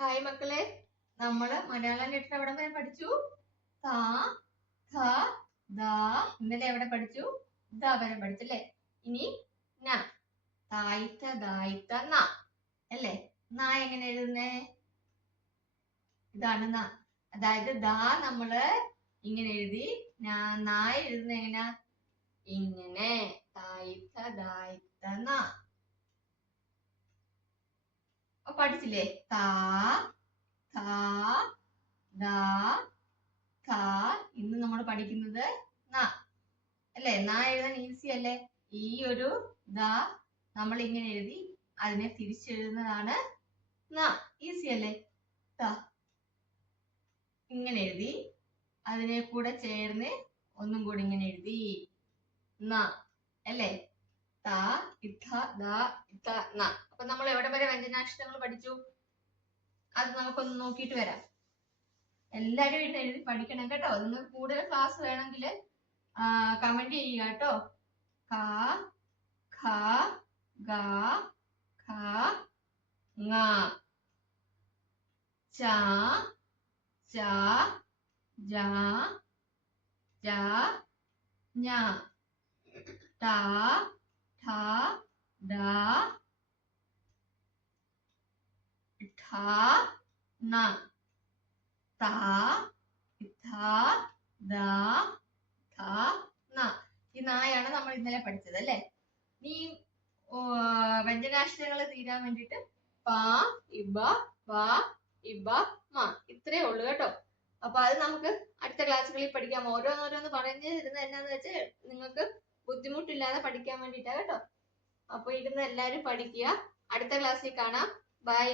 Hi മക്കളെ, നമ്മള് Malayalam letter എവിടെ വരെ പഠിച്ചു? താ, ഥ, ദ. ഇന്നലെ എവിടെ പഠിച്ചു? ദ വരെ പഠിച്ചല്ലേ. ഇനി ന, തായ്ത്ത ദായ്ത്ത ന അല്ലേ. ന എങ്ങനെ എഴുതുന്നേ? ഇതാണ് ന. അതായത് ദാ നമ്മള് ഇങ്ങനെ എഴുതി, ന എഴുതുന്ന എങ്ങനെ? ഇങ്ങനെ, തായ്ത്ത ദായ്ത്ത ന. പഠിച്ചില്ലേ? താ, ഥ, ദ, ഥ. ഇന്ന് നമ്മൾ പഠിക്കുന്നത് ന അല്ലേ. ന എഴുതാൻ ഈസി അല്ലേ. ഈ ഒരു ദ നമ്മൾ ഇങ്ങനെ എഴുതി അതിനെ തിരിച്ചെഴുതുന്നതാണ് ന. ഈസി അല്ലേ. ഇങ്ങനെ എഴുതി അതിനെ കൂടെ ചേർന്ന് ഒന്നും കൂടി ഇങ്ങനെ എഴുതി ന അല്ലേ. ത, ഇഥ, ദ, ഇഥ, ന. അപ്പൊ നമ്മൾ എവിടെ വരെ വ്യഞ്ജനാക്ഷരങ്ങൾ പഠിച്ചു? അത് നമുക്കൊന്ന് നോക്കിയിട്ട് വരാം. എല്ലാരും ഇത് എഴുതി പഠിക്കണം കേട്ടോ. നിങ്ങൾക്ക് കൂടുതൽ ക്ലാസ് വേണമെങ്കിൽ കമന്റ് ചെയ്യുക കേട്ടോ. ക, ഖ, ഗ, ഘ, ങ, ച, ച, ജ, ജ, ഞ, ട, ഠ, ഡ, ഠ, ന, ത, ഇഥ, ദ, ഥ, ന. ഈ നായാണ് നമ്മൾ ഇന്നലെ പഠിച്ചത് അല്ലേ. ഈ വ്യഞ്ജനാക്ഷരങ്ങൾ തീരാൻ വേണ്ടിട്ട് പ, ഇബ, പ, ഇബ, മ ഇത്രേ ഉള്ളു കേട്ടോ. അപ്പൊ അത് നമുക്ക് അടുത്ത ക്ലാസ്സുകളിൽ പഠിക്കാം. ഓരോന്നോരോന്ന് പറഞ്ഞു തരുന്നത് എന്നാന്ന് വെച്ചാൽ നിങ്ങൾക്ക് ബുദ്ധിമുട്ടില്ലാതെ പഠിക്കാൻ വേണ്ടിട്ടാ കേട്ടോ. അപ്പൊ ഇരുന്ന് എല്ലാരും പഠിക്കുക. അടുത്ത ക്ലാസ്സിൽ കാണാം. ബൈ.